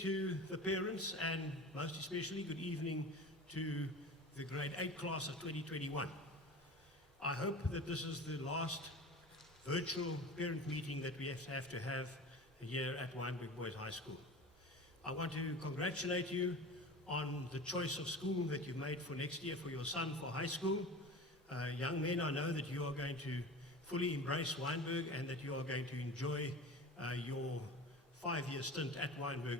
to the parents, and most especially good evening to the grade 8 class of 2021. I hope that this is the last virtual parent meeting that we have to have here at Wynberg Boys High School. I want to congratulate you on the choice of school that you've made for next year for your son for high school. Young men, I know that you are going to fully embrace Wynberg and that you are going to enjoy your 5-year stint at Wynberg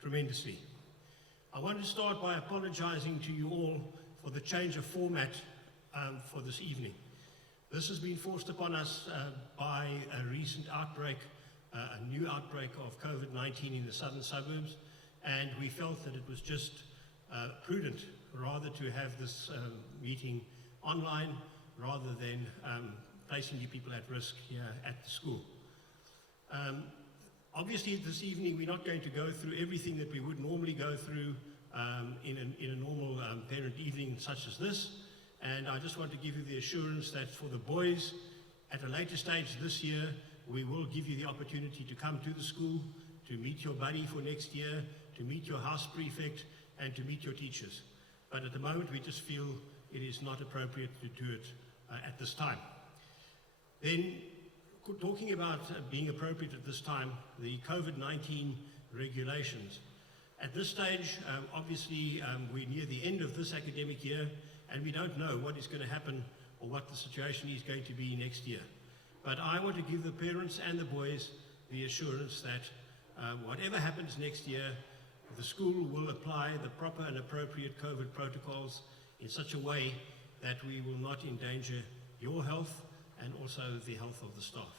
tremendously. I want to start by apologizing to you all for the change of format for this evening. This has been forced upon us by a recent outbreak, a new outbreak of COVID-19 in the southern suburbs, and we felt that it was just prudent rather to have this meeting online rather than placing you people at risk here at the school. Obviously this evening we're not going to go through everything that we would normally go through in a normal parent evening such as this, and I just want to give you the assurance that for the boys at a later stage this year we will give you the opportunity to come to the school, to meet your buddy for next year, to meet your house prefect, and to meet your teachers. But at the moment we just feel it is not appropriate to do it at this time. Then, talking about being appropriate at this time, the COVID-19 regulations. At this stage, obviously we're near the end of this academic year and we don't know what is going to happen or what the situation is going to be next year. But I want to give the parents and the boys the assurance that whatever happens next year, the school will apply the proper and appropriate COVID protocols in such a way that we will not endanger your health and also the health of the staff.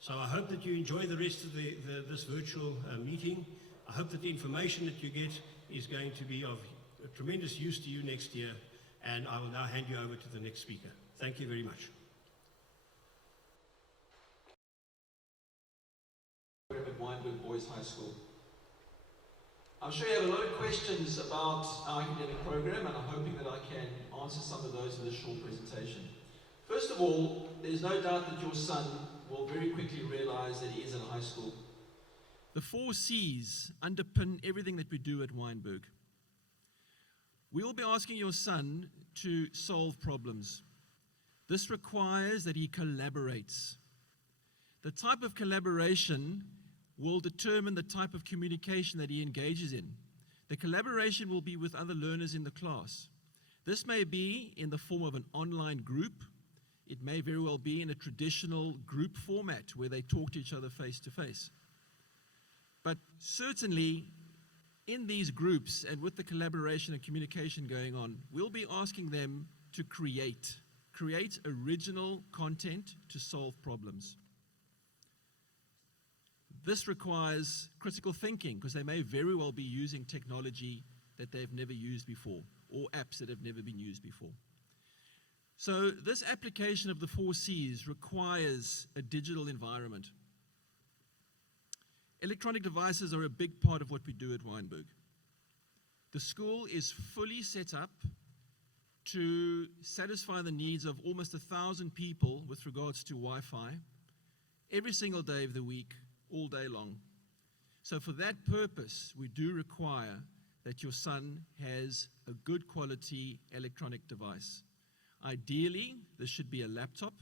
So I hope that you enjoy the rest of this virtual meeting. I hope that the information that you get is going to be of tremendous use to you next year, and I will now hand you over to the next speaker. Thank you very much. At Wynberg Boys High School. I'm sure you have a lot of questions about our academic program, and I'm hoping that I can answer some of those in this short presentation. First of all, there's no doubt that your son will very quickly realize that he is in high school. The 4 C's underpin everything that we do at Wynberg. We will be asking your son to solve problems. This requires that he collaborates. The type of collaboration will determine the type of communication that he engages in. The collaboration will be with other learners in the class. This may be in the form of an online group. It may very well be in a traditional group format where they talk to each other face to face. But certainly in these groups and with the collaboration and communication going on, we'll be asking them to create original content to solve problems. This requires critical thinking because they may very well be using technology that they've never used before or apps that have never been used before. So this application of the 4 C's requires a digital environment. Electronic devices are a big part of what we do at Wynberg. The school is fully set up to satisfy the needs of almost 1,000 people with regards to Wi-Fi every single day of the week, all day long. So for that purpose, we do require that your son has a good quality electronic device. Ideally, this should be a laptop.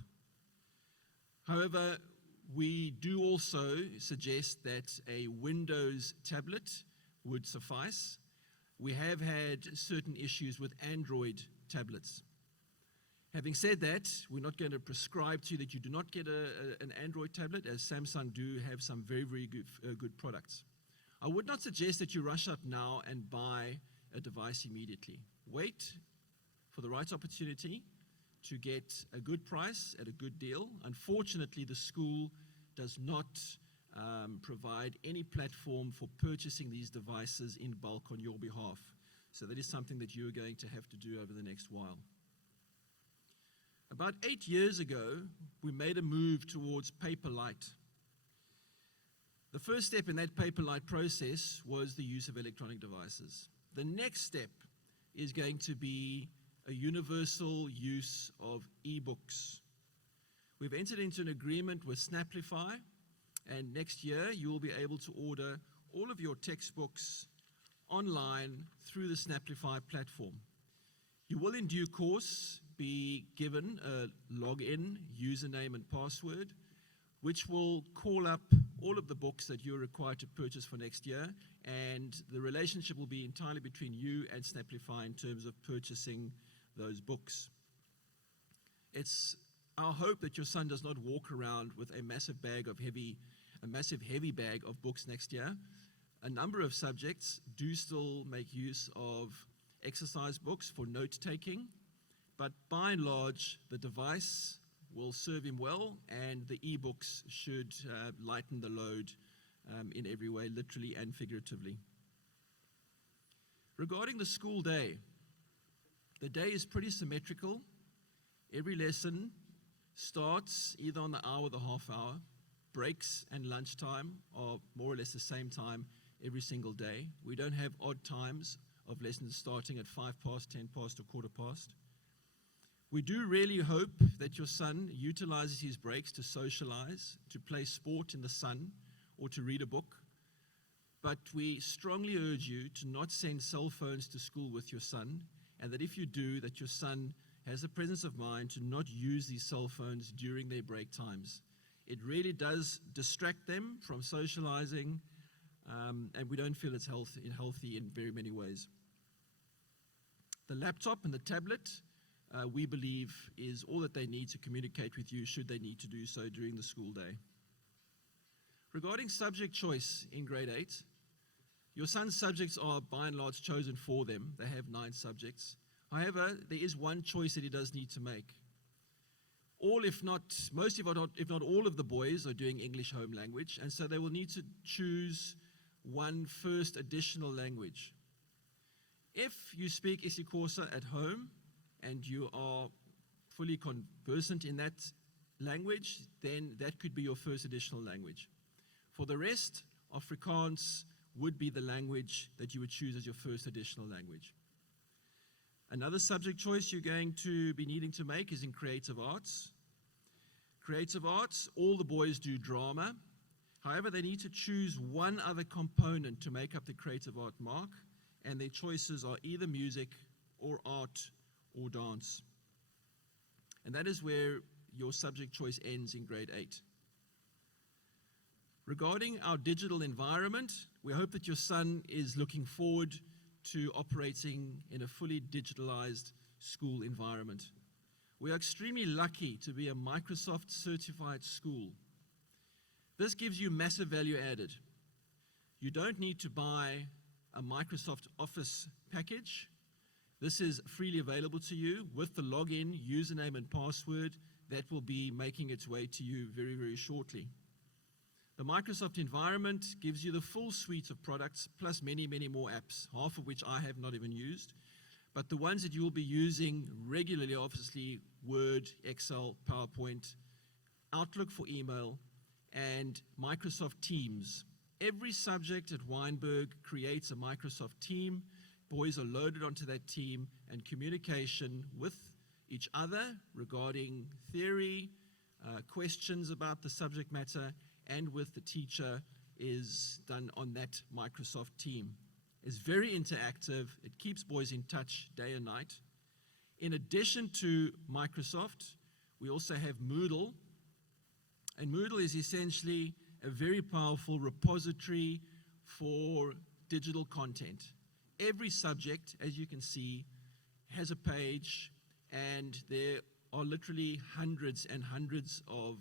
However, we do also suggest that a Windows tablet would suffice. We have had certain issues with Android tablets. Having said that, we're not going to prescribe to you that you do not get an Android tablet, as Samsung do have some very, very good products. I would not suggest that you rush out now and buy a device immediately. Wait for the right opportunity to get a good price at a good deal. Unfortunately, the school does not provide any platform for purchasing these devices in bulk on your behalf. So that is something that you are going to have to do over the next while. About 8 years ago, we made a move towards Paperlite. The first step in that Paperlite process was the use of electronic devices. The next step is going to be a universal use of e-books. We've entered into an agreement with Snaplify, and next year you will be able to order all of your textbooks online through the Snaplify platform. You will in due course be given a login, username and password, which will call up all of the books that you're required to purchase for next year, and the relationship will be entirely between you and Snaplify in terms of purchasing those books. It's our hope that your son does not walk around with a massive heavy bag of books next year. A number of subjects do still make use of exercise books for note-taking, but by and large, the device will serve him well, and the e-books should lighten the load in every way, literally and figuratively. Regarding the school day, the day is pretty symmetrical. Every lesson starts either on the hour or the half hour. Breaks and lunchtime are more or less the same time every single day. We don't have odd times of lessons starting at 5 past, 10 past, or quarter past. We do really hope that your son utilizes his breaks to socialize, to play sport in the sun, or to read a book. But we strongly urge you to not send cell phones to school with your son, and that if you do, that your son has the presence of mind to not use these cell phones during their break times. It really does distract them from socializing, and we don't feel it's healthy in very many ways. The laptop and the tablet, we believe, is all that they need to communicate with you should they need to do so during the school day. Regarding subject choice in grade 8, your son's subjects are by and large chosen for them. They have 9 subjects. However, there is one choice that he does need to make. Most, if not all of the boys are doing English home language, and so they will need to choose one first additional language. If you speak isiXhosa at home and you are fully conversant in that language, then that could be your first additional language. For the rest, Afrikaans would be the language that you would choose as your first additional language. Another subject choice you're going to be needing to make is in creative arts. Creative arts, all the boys do drama. However, they need to choose one other component to make up the creative art mark, and their choices are either music or art or dance. And that is where your subject choice ends in grade 8. Regarding our digital environment, we hope that your son is looking forward to operating in a fully digitalized school environment. We are extremely lucky to be a Microsoft certified school. This gives you massive value added. You don't need to buy a Microsoft Office package. This is freely available to you with the login, username, and password that will be making its way to you very, very shortly. The Microsoft environment gives you the full suite of products, plus many, many more apps, half of which I have not even used. But the ones that you will be using regularly, obviously, Word, Excel, PowerPoint, Outlook for email, and Microsoft Teams. Every subject at Weinberg creates a Microsoft team. Boys are loaded onto that team, and communication with each other regarding theory, questions about the subject matter, and with the teacher is done on that Microsoft team. It's very interactive. It keeps boys in touch day and night. In addition to Microsoft, we also have Moodle. And Moodle is essentially a very powerful repository for digital content. Every subject, as you can see, has a page, and there are literally hundreds of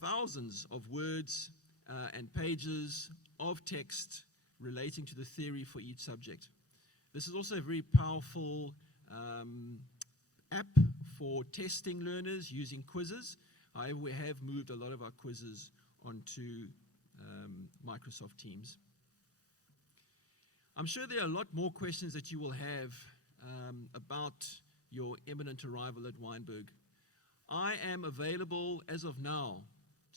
thousands of words and pages of text relating to the theory for each subject. This is also a very powerful app for testing learners using quizzes. However, we have moved a lot of our quizzes onto Microsoft Teams. I'm sure there are a lot more questions that you will have about your imminent arrival at Weinberg. I am available as of now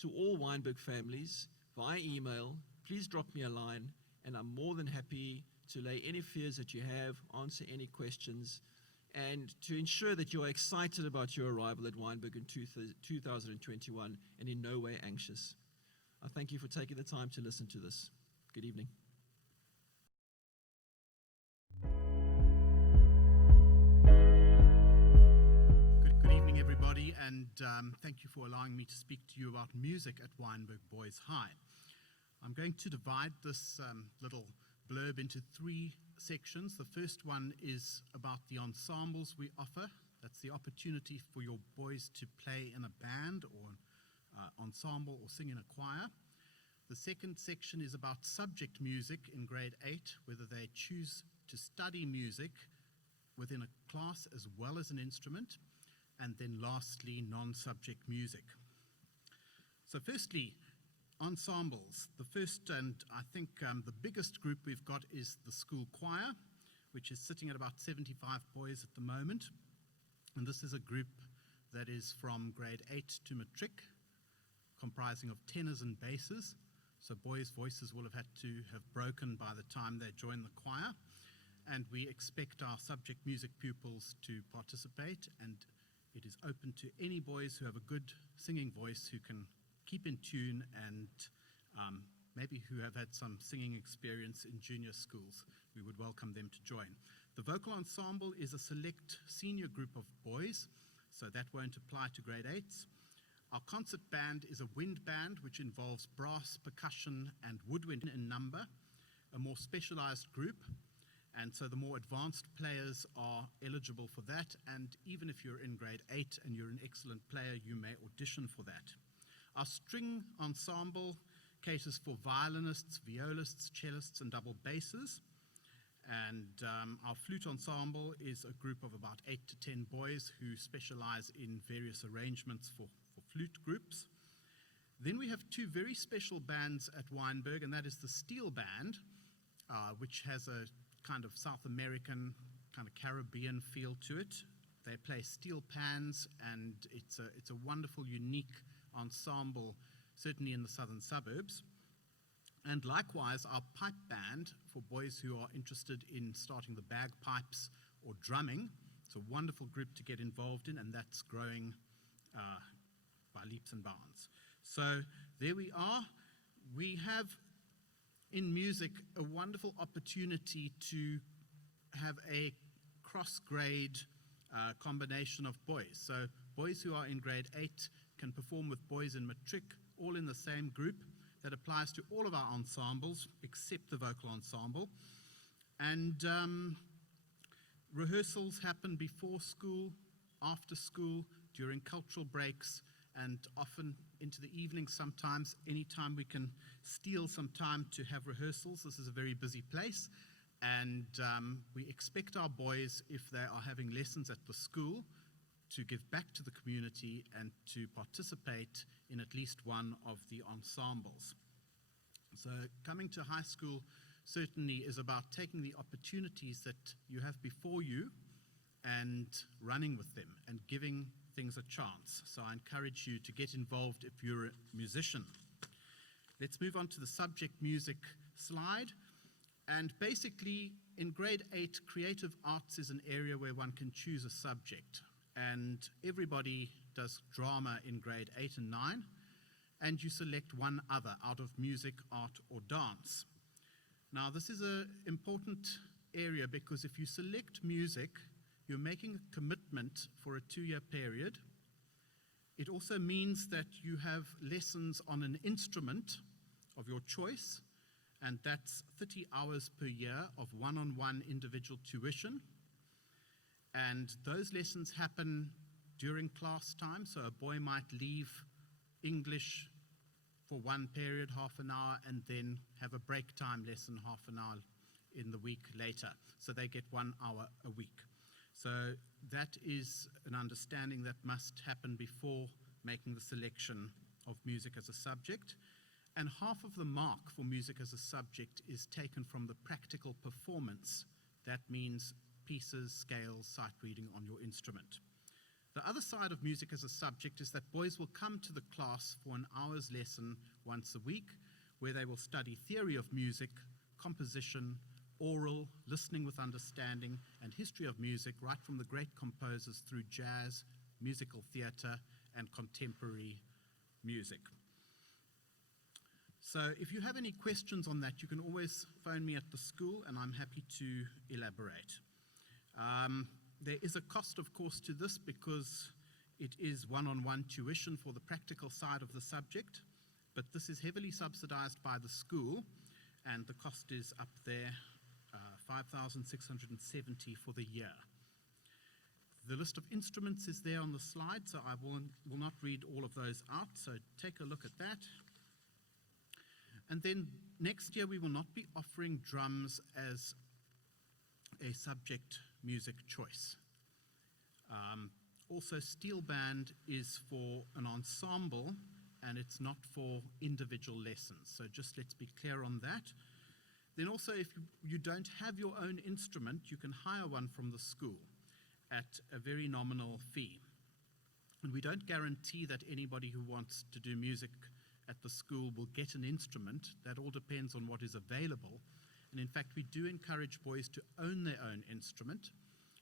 to all Weinberg families via email. Please drop me a line, and I'm more than happy to lay any fears that you have, answer any questions, and to ensure that you're excited about your arrival at Weinberg in 2021 and in no way anxious. I thank you for taking the time to listen to this. Good evening. Good evening, everybody, and thank you for allowing me to speak to you about music at Wynberg Boys High. I'm going to divide this little blurb into three sections. The first one is about the ensembles we offer. That's the opportunity for your boys to play in a band or ensemble or sing in a choir. The second section is about subject music in grade 8, whether they choose to study music within a class as well as an instrument. And then lastly, non-subject music. So firstly, ensembles. The first and I think the biggest group we've got is the school choir, which is sitting at about 75 boys at the moment. And this is a group that is from grade 8 to matric, comprising of tenors and basses. So boys' voices will have had to have broken by the time they join the choir. And we expect our subject music pupils to participate, and it is open to any boys who have a good singing voice, who can keep in tune, and maybe who have had some singing experience in junior schools. We would welcome them to join. The vocal ensemble is a select senior group of boys, so that won't apply to grade 8s. Our concert band is a wind band, which involves brass, percussion, and woodwind in number, a more specialized group. And so the more advanced players are eligible for that, and even if you're in grade 8 and you're an excellent player, you may audition for that. Our string ensemble caters for violinists, violists, cellists, and double basses. And our flute ensemble is a group of about 8 to 10 boys who specialize in various arrangements for flute groups. Then we have two very special bands at Wynberg, and that is the steel band, which has a kind of South American, kind of Caribbean feel to it. They play steel pans, and it's a wonderful, unique ensemble, certainly in the southern suburbs. And likewise, our pipe band, for boys who are interested in starting the bagpipes or drumming. It's a wonderful group to get involved in, and that's growing by leaps and bounds. So there we are. We have in music a wonderful opportunity to have a cross-grade combination of boys. So boys who are in grade 8 can perform with boys in matric, all in the same group. That applies to all of our ensembles except the vocal ensemble. And rehearsals happen before school, after school, during cultural breaks, and often into the evening sometimes. Anytime we can steal some time to have rehearsals. This is a very busy place, and we expect our boys, if they are having lessons at the school, to give back to the community and to participate in at least one of the ensembles. So coming to high school certainly is about taking the opportunities that you have before you and running with them and giving things a chance. So I encourage you to get involved if you're a musician. Let's move on to the subject music slide. And basically, in grade 8, creative arts is an area where one can choose a subject. And everybody does drama in grade 8 and 9, and you select one other out of music, art, or dance. Now, this is an important area because if you select music, you're making a commitment for a 2-year period. It also means that you have lessons on an instrument of your choice, and that's 30 hours per year of one-on-one individual tuition. And those lessons happen during class time, so a boy might leave English for one period, half an hour, and then have a break time lesson half an hour in the week later. So they get 1 hour a week. So that is an understanding that must happen before making the selection of music as a subject. And half of the mark for music as a subject is taken from the practical performance. That means pieces, scales, sight reading on your instrument. The other side of music as a subject is that boys will come to the class for an hour's lesson once a week, where they will study theory of music, composition, oral, listening with understanding, and history of music, right from the great composers through jazz, musical theater, and contemporary music. So if you have any questions on that, you can always phone me at the school and I'm happy to elaborate. There is a cost, of course, to this because it is one-on-one tuition for the practical side of the subject, but this is heavily subsidized by the school and the cost is up there, 5,670 for the year. The list of instruments is there on the slide, so I will not read all of those out, so take a look at that. And then next year we will not be offering drums as a subject music choice. Also, steel band is for an ensemble and it's not for individual lessons, so just let's be clear on that. Then also, if you don't have your own instrument, you can hire one from the school at a very nominal fee. And we don't guarantee that anybody who wants to do music at the school will get an instrument. That all depends on what is available. And in fact, we do encourage boys to own their own instrument.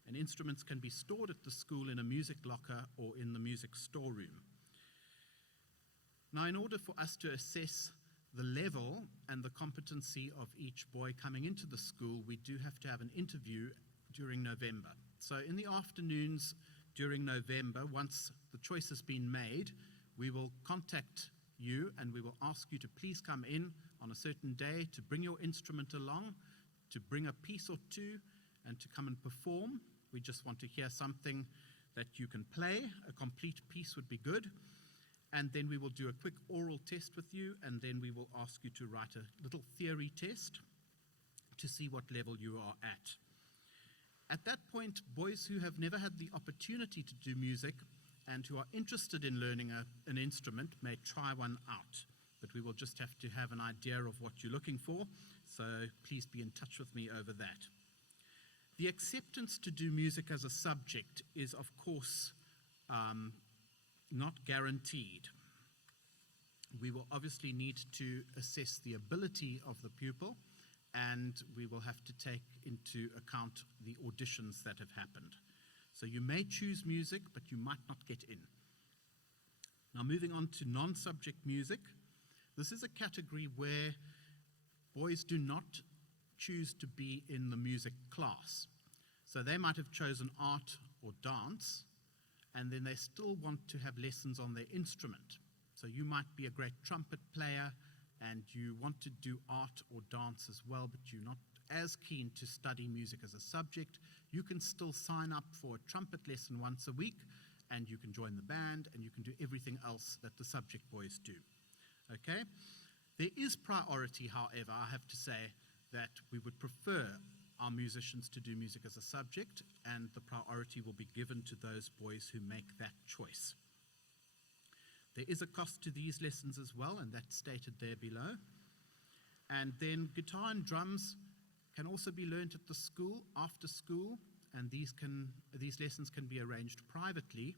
And instruments can be stored at the school in a music locker or in the music storeroom. Now, in order for us to assess the level and the competency of each boy coming into the school, we do have to have an interview during November. So in the afternoons during November, once the choice has been made, we will contact you and we will ask you to please come in on a certain day to bring your instrument along, to bring a piece or two, and to come and perform. We just want to hear something that you can play. A complete piece would be good. And then we will do a quick oral test with you, and then we will ask you to write a little theory test to see what level you are at. At that point, boys who have never had the opportunity to do music and who are interested in learning an instrument may try one out, but we will just have to have an idea of what you're looking for, so please be in touch with me over that. The acceptance to do music as a subject is, of course, not guaranteed. We will obviously need to assess the ability of the pupil, and we will have to take into account the auditions that have happened. So you may choose music, but you might not get in. Now, moving on to non-subject music. This is a category where boys do not choose to be in the music class. So they might have chosen art or dance, and then they still want to have lessons on their instrument. So you might be a great trumpet player and you want to do art or dance as well, but you're not as keen to study music as a subject. You can still sign up for a trumpet lesson once a week, and you can join the band, and you can do everything else that the subject boys do. Okay? There is priority, however, I have to say that we would prefer our musicians to do music as a subject, and the priority will be given to those boys who make that choice. There is a cost to these lessons as well, and that's stated there below. And then guitar and drums can also be learned at the school, after school, and these lessons can be arranged privately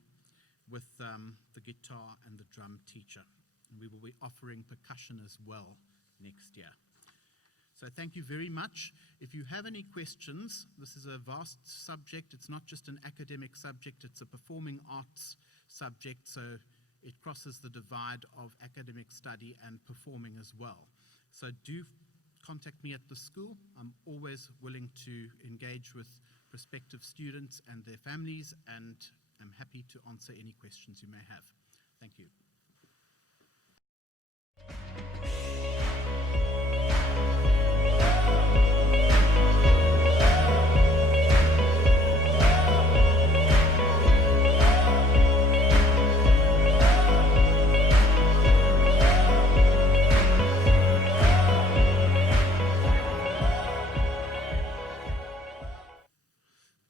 with the guitar and the drum teacher. And we will be offering percussion as well next year. So thank you very much. If you have any questions, this is a vast subject. It's not just an academic subject, it's a performing arts subject, so it crosses the divide of academic study and performing as well. So do contact me at the school. I'm always willing to engage with prospective students and their families, and I'm happy to answer any questions you may have. Thank you.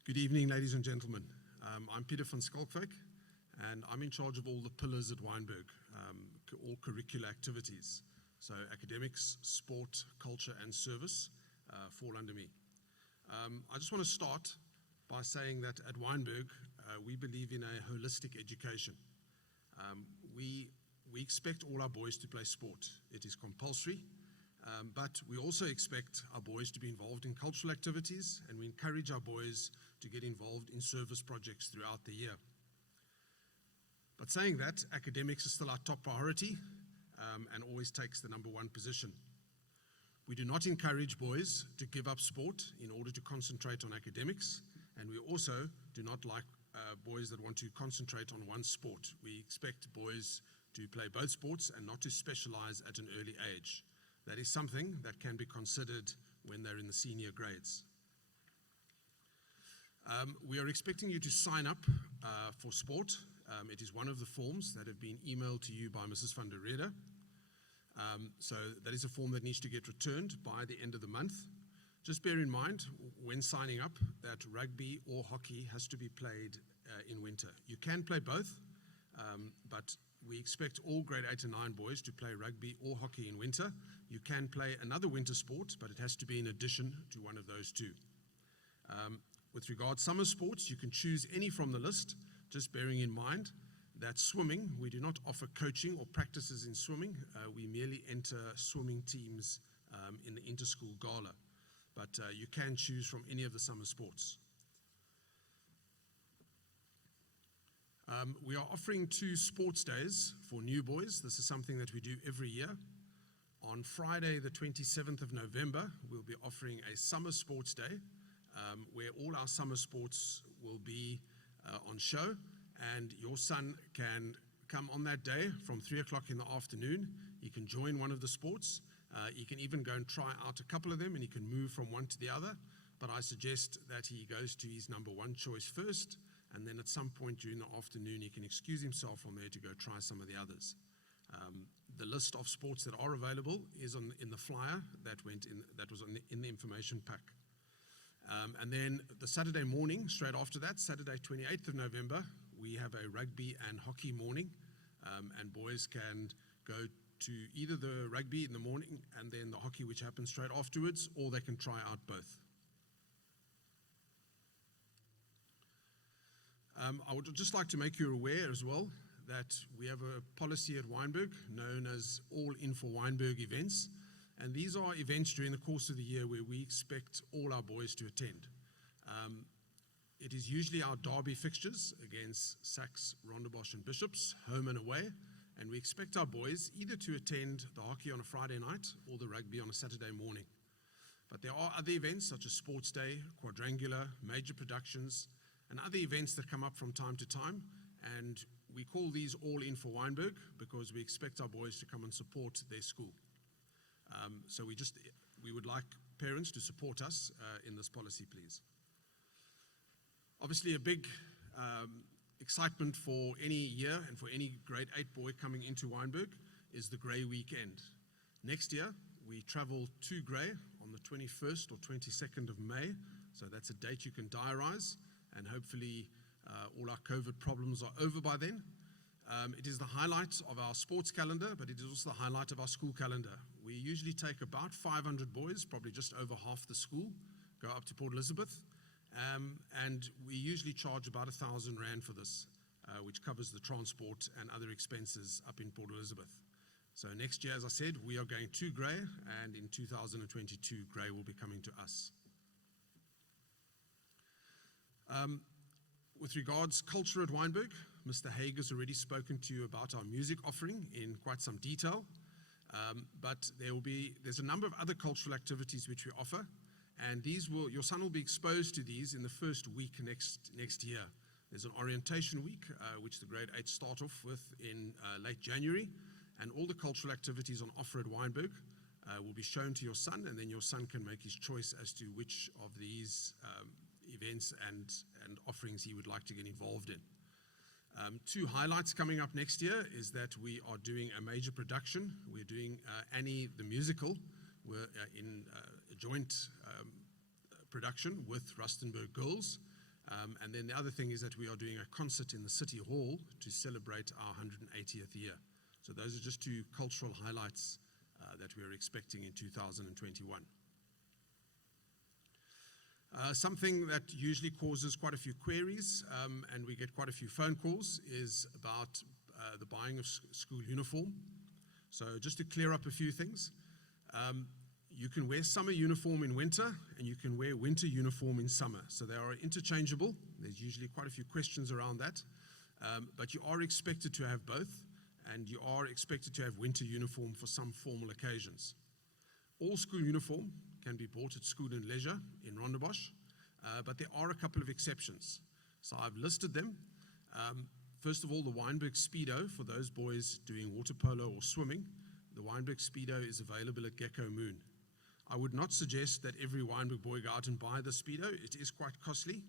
Good evening, ladies and gentlemen. I'm Peter van Skalkwyk, and I'm in charge of all the pillars at Wynberg, all curricular activities. So academics, sport, culture, and service fall under me. I just want to start by saying that at Wynberg, we believe in a holistic education. We expect all our boys to play sport. It is compulsory. But we also expect our boys to be involved in cultural activities, and we encourage our boys to get involved in service projects throughout the year. But saying that, academics is still our top priority, and always takes the number 1 position. We do not encourage boys to give up sport in order to concentrate on academics, and we also do not like boys that want to concentrate on one sport. We expect boys to play both sports and not to specialize at an early age. That is something that can be considered when they're in the senior grades. We are expecting you to sign up for sport. It is one of the forms that have been emailed to you by Mrs. van der Rede. So that is a form that needs to get returned by the end of the month. Just bear in mind when signing up that rugby or hockey has to be played in winter. You can play both, but we expect all grade 8 and 9 boys to play rugby or hockey in winter. You can play another winter sport, but it has to be in addition to one of those two. With regard to summer sports, you can choose any from the list, just bearing in mind that swimming, we do not offer coaching or practices in swimming. We merely enter swimming teams in the inter-school gala. But you can choose from any of the summer sports. We are offering 2 sports days for new boys. This is something that we do every year. On Friday, the 27th of November, we'll be offering a summer sports day where all our summer sports will be on show, and your son can come on that day from 3 o'clock in the afternoon. He can join one of the sports. He can even go and try out a couple of them, and he can move from one to the other. But I suggest that he goes to his number 1 choice first, and then at some point during the afternoon, he can excuse himself from there to go try some of the others. The list of sports that are available is in the flyer that was in the information pack. And then the Saturday morning, straight after that, Saturday 28th of November, we have a rugby and hockey morning, and boys can go to either the rugby in the morning and then the hockey, which happens straight afterwards, or they can try out both. I would just like to make you aware as well that we have a policy at Wynberg known as All In for Wynberg events, and these are events during the course of the year where we expect all our boys to attend. It is usually our derby fixtures against Sachs, Rondebosch and Bishops, home and away, and we expect our boys either to attend the hockey on a Friday night or the rugby on a Saturday morning. But there are other events such as Sports Day, Quadrangular, major productions, and other events that come up from time to time, and we call these All In for Wynberg because we expect our boys to come and support their school. So we would like parents to support us in this policy, please. Obviously, a big excitement for any year and for any grade 8 boy coming into Wynberg is the Grey Weekend. Next year, we travel to Grey on the 21st or 22nd of May, so that's a date you can diarize, and hopefully all our COVID problems are over by then. It is the highlight of our sports calendar, but it is also the highlight of our school calendar. We usually take about 500 boys, probably just over half the school, go up to Port Elizabeth, and we usually charge about R1,000 for this, which covers the transport and other expenses up in Port Elizabeth. So next year, as I said, we are going to Grey, and in 2022, Grey will be coming to us. With regards culture at Wynberg, Mr. Haig has already spoken to you about our music offering in quite some detail, but there's a number of other cultural activities which we offer, and your son will be exposed to these in the first week next year. There's an orientation week, which the grade 8 start off with in late January, and all the cultural activities on offer at Wynberg will be shown to your son, and then your son can make his choice as to which of these events and offerings he would like to get involved in. 2 highlights coming up next year is that we are doing a major production. We're doing Annie the Musical. We're in a joint production with Rustenburg Girls. And then the other thing is that we are doing a concert in the City Hall to celebrate our 180th year. So those are just 2 cultural highlights that we're expecting in 2021. Something that usually causes quite a few queries, and we get quite a few phone calls, is about the buying of school uniform. So just to clear up a few things, you can wear summer uniform in winter, and you can wear winter uniform in summer. So they are interchangeable. There's usually quite a few questions around that, but you are expected to have both, and you are expected to have winter uniform for some formal occasions. All school uniform can be bought at School and Leisure in Rondebosch, but there are a couple of exceptions. So I've listed them. First of all, the Wynberg Speedo for those boys doing water polo or swimming. The Wynberg Speedo is available at Gecko Moon. I would not suggest that every Wynberg boy go out and buy the Speedo. It is quite costly,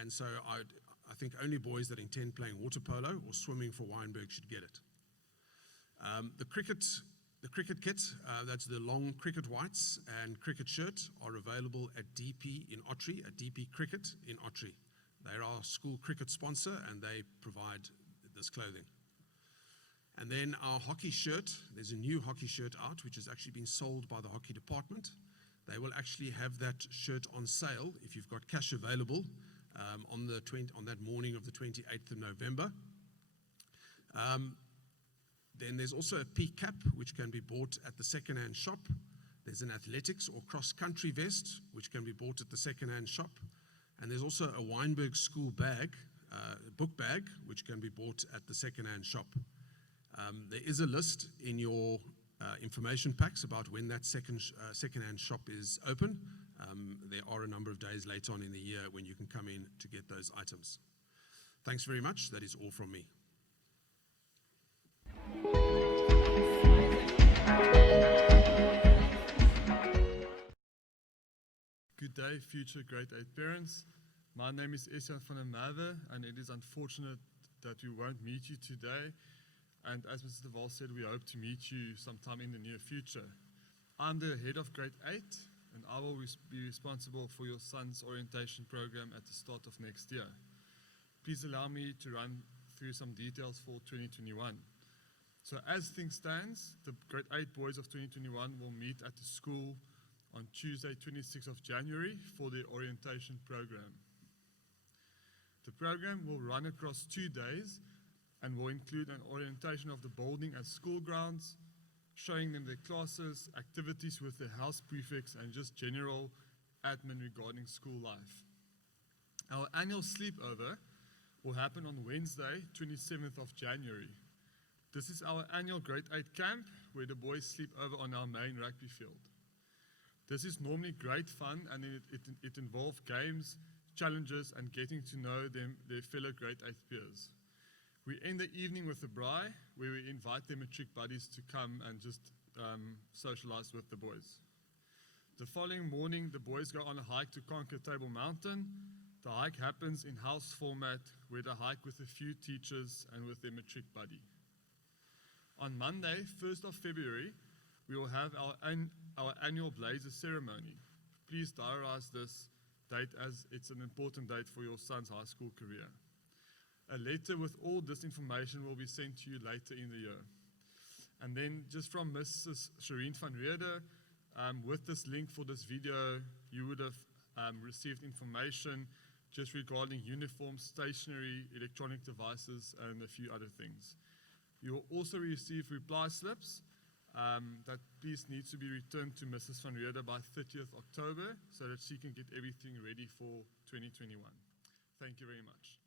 and so I think only boys that intend playing water polo or swimming for Wynberg should get it. The cricket kit, that's the long cricket whites and cricket shirt, are available at DP in Ottery, at DP Cricket in Ottery. They're our school cricket sponsor, and they provide this clothing. And then our hockey shirt, there's a new hockey shirt out, which has actually been sold by the hockey department. They will actually have that shirt on sale if you've got cash available on that morning of the 28th of November. Then there's also a peak cap, which can be bought at the second-hand shop. There's an athletics or cross-country vest, which can be bought at the second-hand shop. And there's also a Wynberg school bag, book bag, which can be bought at the second-hand shop. There is a list in your information packs about when that second-hand shop is open. There are a number of days later on in the year when you can come in to get those items. Thanks very much. That is all from me. Good day, future grade 8 parents. My name is Esjan van der Merwe, and it is unfortunate that we won't meet you today. And as Mr. De Waal said, we hope to meet you sometime in the near future. I'm the head of grade 8, and I will be responsible for your son's orientation program at the start of next year. Please allow me to run through some details for 2021. So as things stands, the grade 8 boys of 2021 will meet at the school on Tuesday, 26th of January for their orientation program. The program will run across 2 days and will include an orientation of the building and school grounds, showing them their classes, activities with the house prefects, and just general admin regarding school life. Our annual sleepover will happen on Wednesday, 27th of January. This is our annual grade 8 camp where the boys sleep over on our main rugby field. This is normally great fun, and it involves games, challenges, and getting to know their fellow grade 8 peers. We end the evening with a braai, where we invite their matric buddies to come and just socialize with the boys. The following morning, the boys go on a hike to conquer Table Mountain. The hike happens in house format, where they hike with a few teachers and with their matric buddy. On Monday, 1st of February, we will have our annual blazer ceremony. Please diarize this date, as it's an important date for your son's high school career. A letter with all this information will be sent to you later in the year. And then just from Mrs. Shireen van Reede, with this link for this video, you would have received information just regarding uniforms, stationery, electronic devices, and a few other things. You will also receive reply slips that please needs to be returned to Mrs. van Reede by 30th October so that she can get everything ready for 2021. Thank you very much.